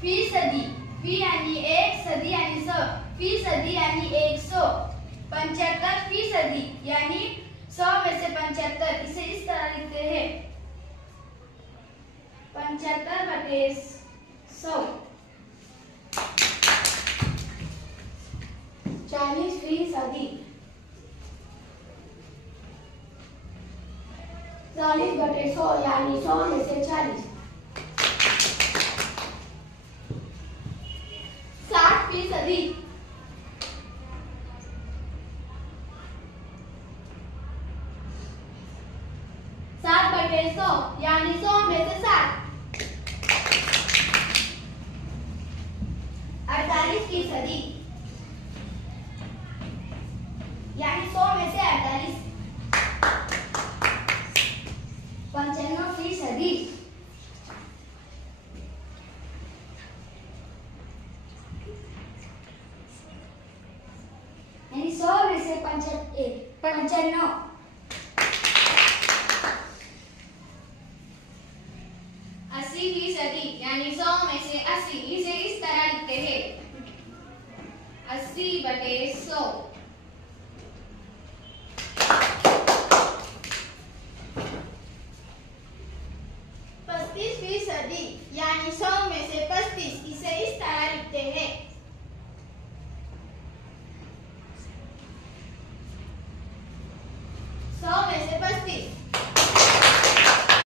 फीसदी, फी यानी एक, सदी यानी सौ, फीसदी यानी 100। 75% यानी 100 में से 75, इसे इस तरह लिखते हैं 75/100। 40%, 40/100 यानी 100 में से 40। 60%, 60/100 यानी 100 में से 60। 48% यानी 100 में से 48। 95% यानी 100 में से 95। 80% यानी 100 में से 80, इसे इस तरह लिखते हैं 80/100।